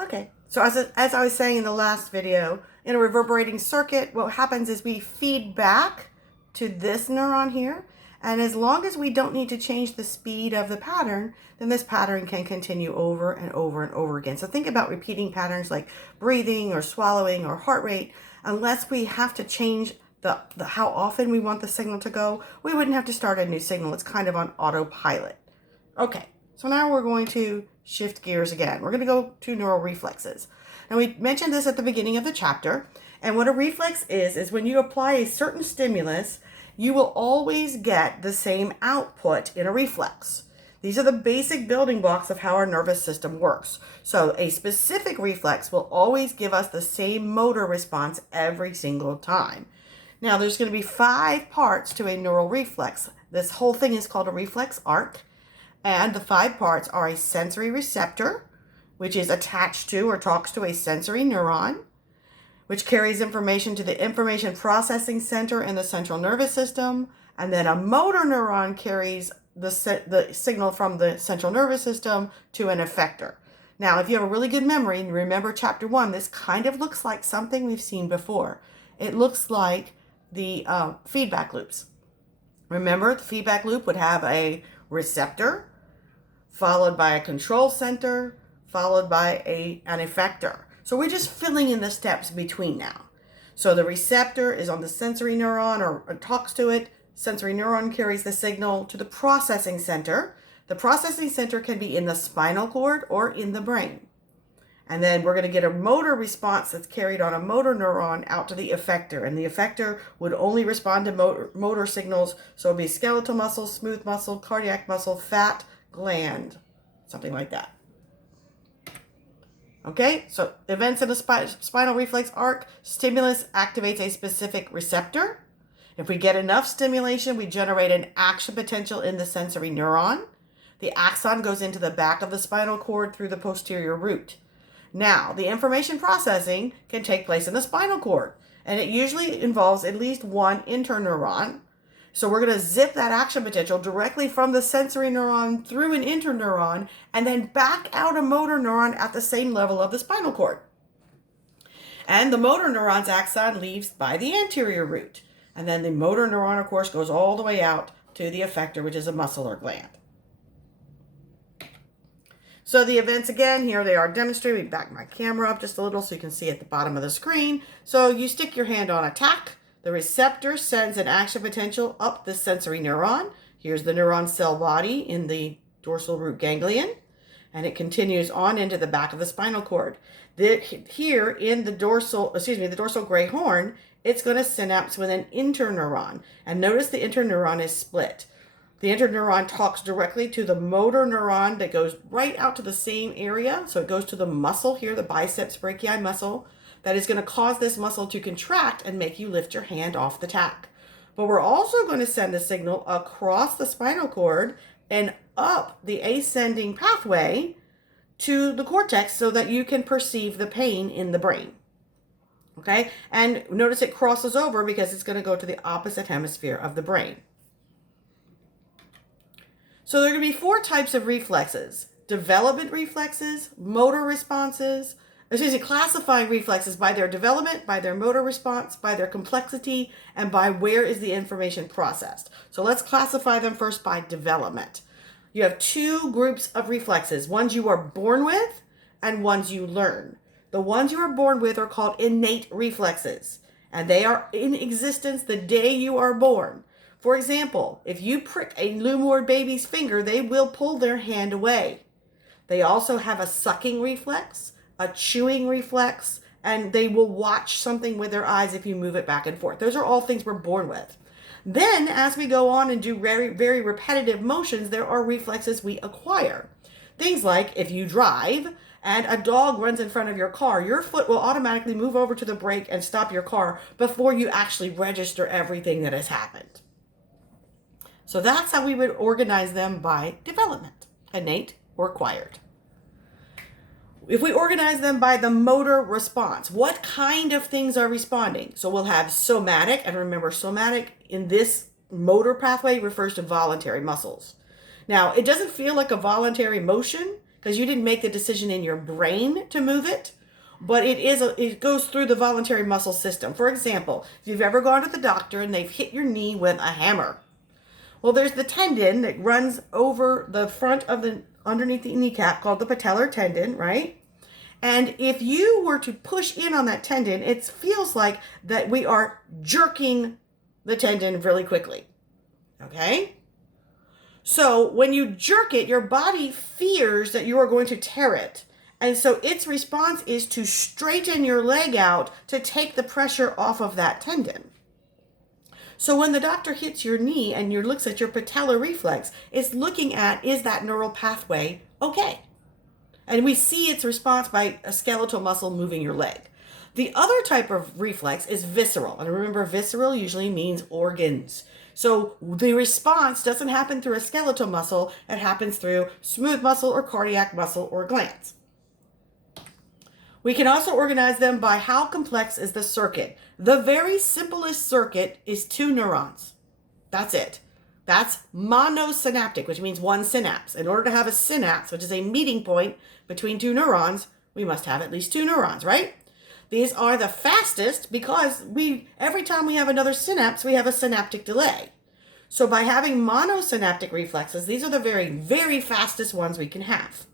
Okay, so as I was saying in the last video, in a reverberating circuit, what happens is we feed back to this neuron here, and as long as we don't need to change the speed of the pattern, then this pattern can continue over and over and over again. So think about repeating patterns like breathing or swallowing or heart rate. Unless we have to change the how often we want the signal to go, we wouldn't have to start a new signal. It's kind of on autopilot. Okay, so now we're going to shift gears again. We're going to go to neural reflexes. Now we mentioned this at the beginning of the chapter, and what a reflex is when you apply a certain stimulus, you will always get the same output in a reflex. These are the basic building blocks of how our nervous system works. So a specific reflex will always give us the same motor response every single time. Now there's going to be 5 parts to a neural reflex. This whole thing is called a reflex arc. And the 5 parts are a sensory receptor, which is attached to or talks to a sensory neuron, which carries information to the information processing center in the central nervous system. And then a motor neuron carries the signal from the central nervous system to an effector. Now, if you have a really good memory and remember chapter 1, this kind of looks like something we've seen before. It looks like the feedback loops. Remember, the feedback loop would have a receptor, followed by a control center, followed by an effector. So we're just filling in the steps between now. So the receptor is on the sensory neuron or talks to it. Sensory neuron carries the signal to the processing center. The processing center can be in the spinal cord or in the brain. And then we're going to get a motor response that's carried on a motor neuron out to the effector. And the effector would only respond to motor signals. So it'd be skeletal muscle, smooth muscle, cardiac muscle, fat, gland, something like that. Okay, so events in the spinal reflex arc, stimulus activates a specific receptor. If we get enough stimulation, we generate an action potential in the sensory neuron. The axon goes into the back of the spinal cord through the posterior root. Now, the information processing can take place in the spinal cord, and it usually involves at least one interneuron. So we're going to zip that action potential directly from the sensory neuron through an interneuron and then back out a motor neuron at the same level of the spinal cord. And the motor neuron's axon leaves by the anterior root. And then the motor neuron, of course, goes all the way out to the effector, which is a muscle or gland. So the events again, here they are demonstrated. We back my camera up just a little so you can see at the bottom of the screen. So you stick your hand on attack. The receptor sends an action potential up the sensory neuron. Here's the neuron cell body in the dorsal root ganglion, and it continues on into the back of the spinal cord. Here in the dorsal gray horn, it's going to synapse with an interneuron. And notice the interneuron is split. The interneuron talks directly to the motor neuron that goes right out to the same area. So it goes to the muscle here, the biceps brachii muscle. That is going to cause this muscle to contract and make you lift your hand off the tack. But we're also going to send the signal across the spinal cord and up the ascending pathway to the cortex so that you can perceive the pain in the brain. Okay? And notice it crosses over because it's going to go to the opposite hemisphere of the brain. So there are going to be 4 types of reflexes: development reflexes, motor responses, classifying reflexes by their development, by their motor response, by their complexity, and by where is the information processed. So let's classify them first by development. You have 2 groups of reflexes, ones you are born with and ones you learn. The ones you are born with are called innate reflexes, and they are in existence the day you are born. For example, if you prick a newborn baby's finger, they will pull their hand away. They also have a sucking reflex, a chewing reflex, and they will watch something with their eyes if you move it back and forth. Those are all things we're born with. Then, as we go on and do very, very repetitive motions, there are reflexes we acquire. Things like if you drive and a dog runs in front of your car, your foot will automatically move over to the brake and stop your car before you actually register everything that has happened. So that's how we would organize them by development, innate or acquired. If we organize them by the motor response, what kind of things are responding? So we'll have somatic, and remember, somatic in this motor pathway refers to voluntary muscles. Now, it doesn't feel like a voluntary motion because you didn't make the decision in your brain to move it, but it goes through the voluntary muscle system. For example, if you've ever gone to the doctor and they've hit your knee with a hammer, well, there's the tendon that runs over the front of the underneath the kneecap called the patellar tendon, right? And if you were to push in on that tendon, it feels like that we are jerking the tendon really quickly. Okay? So when you jerk it, your body fears that you are going to tear it. And so its response is to straighten your leg out to take the pressure off of that tendon. So when the doctor hits your knee and looks at your patellar reflex, it's looking at, is that neural pathway okay? And we see its response by a skeletal muscle moving your leg. The other type of reflex is visceral. And remember, visceral usually means organs. So the response doesn't happen through a skeletal muscle. It happens through smooth muscle or cardiac muscle or glands. We can also organize them by how complex is the circuit. The very simplest circuit is 2 neurons. That's it. That's monosynaptic, which means one synapse. In order to have a synapse, which is a meeting point between 2 neurons, we must have at least 2 neurons, right? These are the fastest because every time we have another synapse, we have a synaptic delay. So by having monosynaptic reflexes, these are the very, very fastest ones we can have.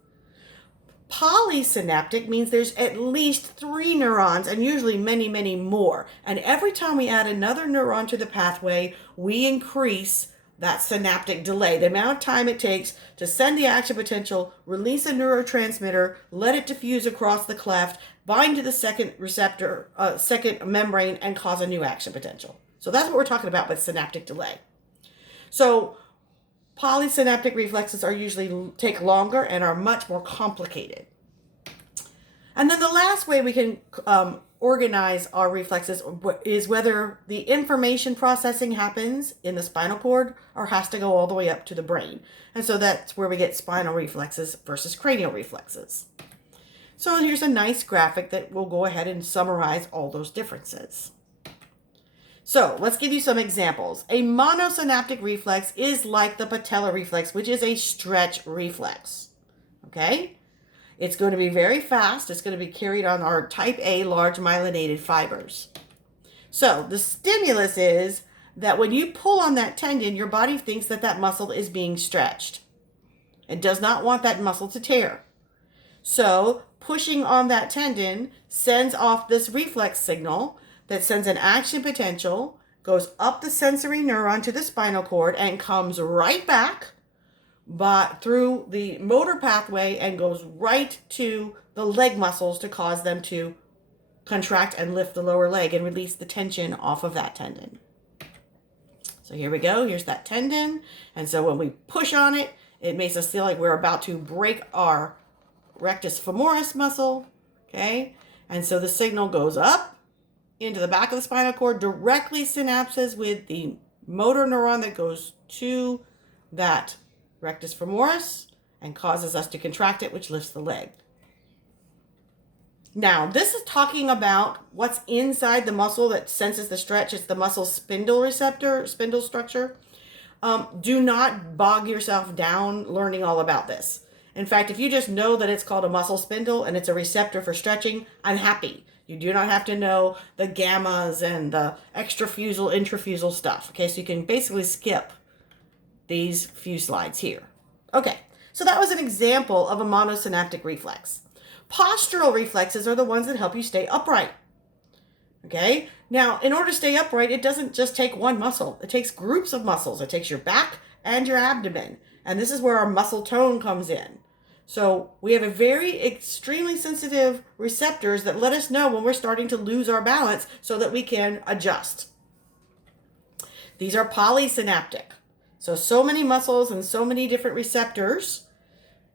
Polysynaptic means there's at least 3 neurons and usually many, many more. And every time we add another neuron to the pathway, we increase that synaptic delay, the amount of time it takes to send the action potential, release a neurotransmitter, let it diffuse across the cleft, bind to the second receptor, second membrane, and cause a new action potential. So that's what we're talking about with synaptic delay. So polysynaptic reflexes usually take longer and are much more complicated. And then the last way we can organize our reflexes is whether the information processing happens in the spinal cord or has to go all the way up to the brain. And so that's where we get spinal reflexes versus cranial reflexes. So here's a nice graphic that will go ahead and summarize all those differences. So let's give you some examples. A monosynaptic reflex is like the patellar reflex, which is a stretch reflex. Okay? It's going to be very fast. It's going to be carried on our type A large myelinated fibers. So the stimulus is that when you pull on that tendon, your body thinks that that muscle is being stretched. It does not want that muscle to tear. So pushing on that tendon sends off this reflex signal that sends an action potential, goes up the sensory neuron to the spinal cord, and comes right back through the motor pathway and goes right to the leg muscles to cause them to contract and lift the lower leg and release the tension off of that tendon. So here we go. Here's that tendon. And so when we push on it, it makes us feel like we're about to break our rectus femoris muscle. Okay. And so the signal goes up into the back of the spinal cord, directly synapses with the motor neuron that goes to that rectus femoris and causes us to contract it, which lifts the leg. Now, this is talking about what's inside the muscle that senses the stretch. It's the muscle spindle receptor, spindle structure. Do not bog yourself down learning all about this. In fact, if you just know that it's called a muscle spindle and it's a receptor for stretching, I'm happy. You do not have to know the gammas and the extrafusal, intrafusal stuff. Okay, so you can basically skip these few slides here. Okay, so that was an example of a monosynaptic reflex. Postural reflexes are the ones that help you stay upright. Okay, now in order to stay upright, it doesn't just take one muscle. It takes groups of muscles. It takes your back and your abdomen. And this is where our muscle tone comes in. So we have a very extremely sensitive receptors that let us know when we're starting to lose our balance so that we can adjust. These are polysynaptic. So many muscles and so many different receptors.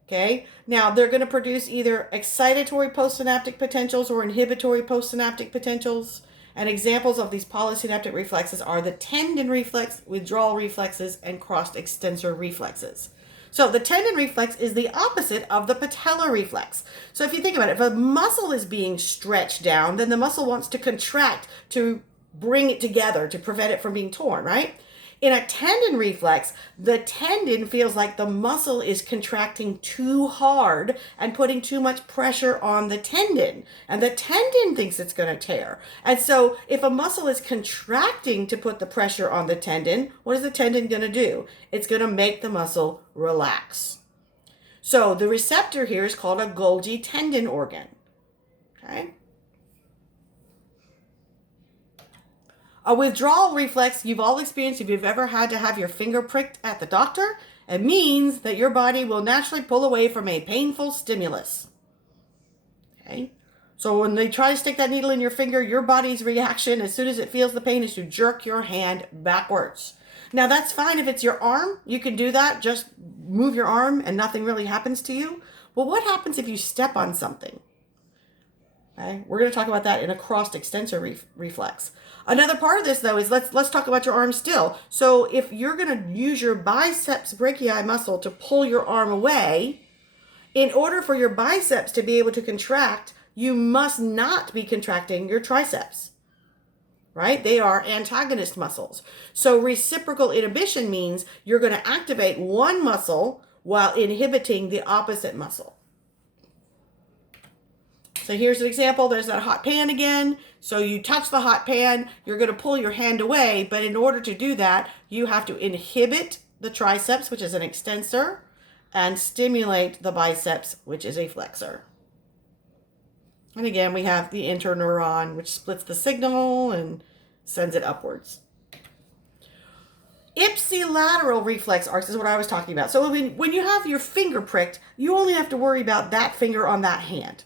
Okay, now they're going to produce either excitatory postsynaptic potentials or inhibitory postsynaptic potentials. And examples of these polysynaptic reflexes are the tendon reflex, withdrawal reflexes, and crossed extensor reflexes. So the tendon reflex is the opposite of the patellar reflex. So if you think about it, if a muscle is being stretched down, then the muscle wants to contract to bring it together to prevent it from being torn, right? In a tendon reflex, the tendon feels like the muscle is contracting too hard and putting too much pressure on the tendon. And the tendon thinks it's going to tear. And so if a muscle is contracting to put the pressure on the tendon, what is the tendon going to do? It's going to make the muscle relax. So the receptor here is called a Golgi tendon organ. Okay? A withdrawal reflex you've all experienced if you've ever had to have your finger pricked at the doctor. It means that your body will naturally pull away from a painful stimulus. Okay? So when they try to stick that needle in your finger, your body's reaction as soon as it feels the pain is to jerk your hand backwards. Now that's fine if it's your arm. You can do that. Just move your arm and nothing really happens to you. Well, what happens if you step on something? Okay? We're going to talk about that in a crossed extensor reflex. Another part of this, though, is let's talk about your arm still. So if you're going to use your biceps brachii muscle to pull your arm away, in order for your biceps to be able to contract, you must not be contracting your triceps, right? They are antagonist muscles. So reciprocal inhibition means you're going to activate one muscle while inhibiting the opposite muscle. So here's an example. There's that hot pan again. So you touch the hot pan, you're going to pull your hand away. But in order to do that, you have to inhibit the triceps, which is an extensor, and stimulate the biceps, which is a flexor. And again, we have the interneuron, which splits the signal and sends it upwards. Ipsilateral reflex arcs is what I was talking about. So when you have your finger pricked, you only have to worry about that finger on that hand.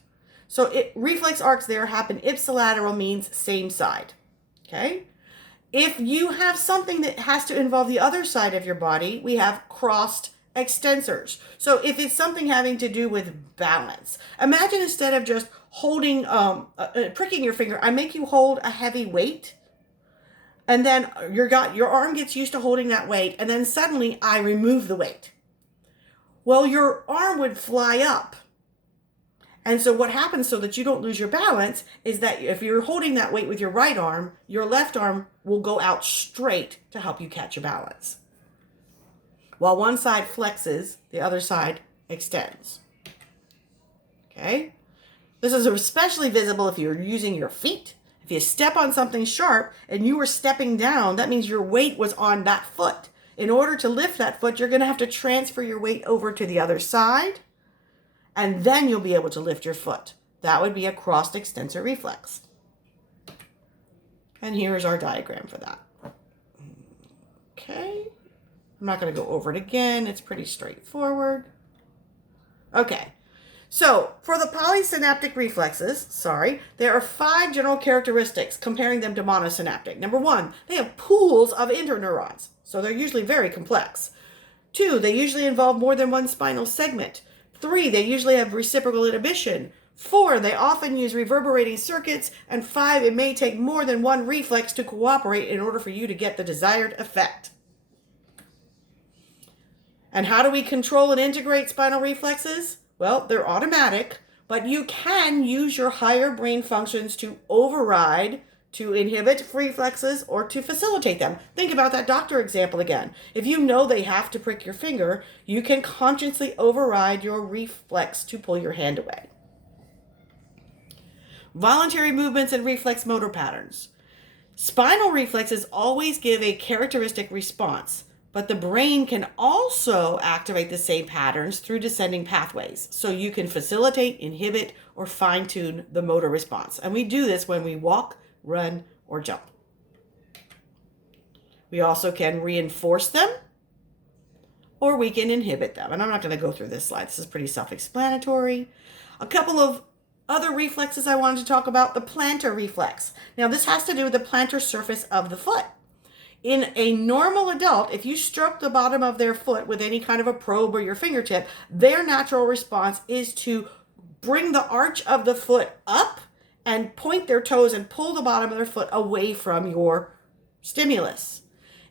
So reflex arcs there happen. Ipsilateral means same side. Okay? If you have something that has to involve the other side of your body, we have crossed extensors. So if it's something having to do with balance, imagine instead of just holding, pricking your finger, I make you hold a heavy weight, and then your arm gets used to holding that weight, and then suddenly I remove the weight. Well, your arm would fly up. And so what happens so that you don't lose your balance is that if you're holding that weight with your right arm, your left arm will go out straight to help you catch your balance. While one side flexes, the other side extends. Okay? This is especially visible if you're using your feet. If you step on something sharp and you were stepping down, that means your weight was on that foot. In order to lift that foot, you're going to have to transfer your weight over to the other side, and then you'll be able to lift your foot. That would be a crossed extensor reflex. And here is our diagram for that. Okay. I'm not going to go over it again. It's pretty straightforward. Okay. So for the polysynaptic reflexes, there are 5 general characteristics comparing them to monosynaptic. Number 1, they have pools of interneurons. So they're usually very complex. 2, they usually involve more than one spinal segment. 3, they usually have reciprocal inhibition. 4, they often use reverberating circuits. And 5, it may take more than one reflex to cooperate in order for you to get the desired effect. And how do we control and integrate spinal reflexes? Well, they're automatic, but you can use your higher brain functions to override, to inhibit reflexes, or to facilitate them. Think about that doctor example again. If you know they have to prick your finger, you can consciously override your reflex to pull your hand away. Voluntary movements and reflex motor patterns. Spinal reflexes always give a characteristic response, but the brain can also activate the same patterns through descending pathways. So you can facilitate, inhibit, or fine-tune the motor response. And we do this when we walk, run, or jump. We also can reinforce them, or we can inhibit them. And I'm not going to go through this slide. This is pretty self-explanatory. A couple of other reflexes I wanted to talk about. The plantar reflex. Now this has to do with the plantar surface of the foot. In a normal adult, if you stroke the bottom of their foot with any kind of a probe or your fingertip, their natural response is to bring the arch of the foot up and point their toes and pull the bottom of their foot away from your stimulus.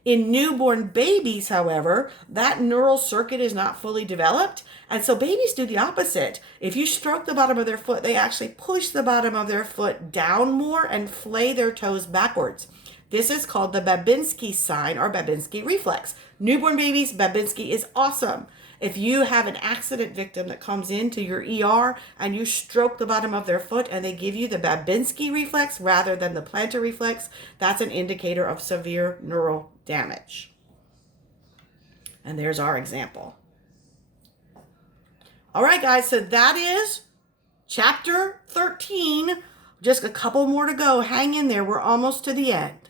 In newborn babies, however, that neural circuit is not fully developed, and so babies do the opposite. If you stroke the bottom of their foot, they actually push the bottom of their foot down more and flay their toes backwards. This is called the Babinski sign or Babinski reflex. Newborn babies, Babinski is awesome. If you have an accident victim that comes into your ER and you stroke the bottom of their foot and they give you the Babinski reflex rather than the plantar reflex, that's an indicator of severe neural damage. And there's our example. All right, guys, so that is chapter 13. Just a couple more to go. Hang in there. We're almost to the end.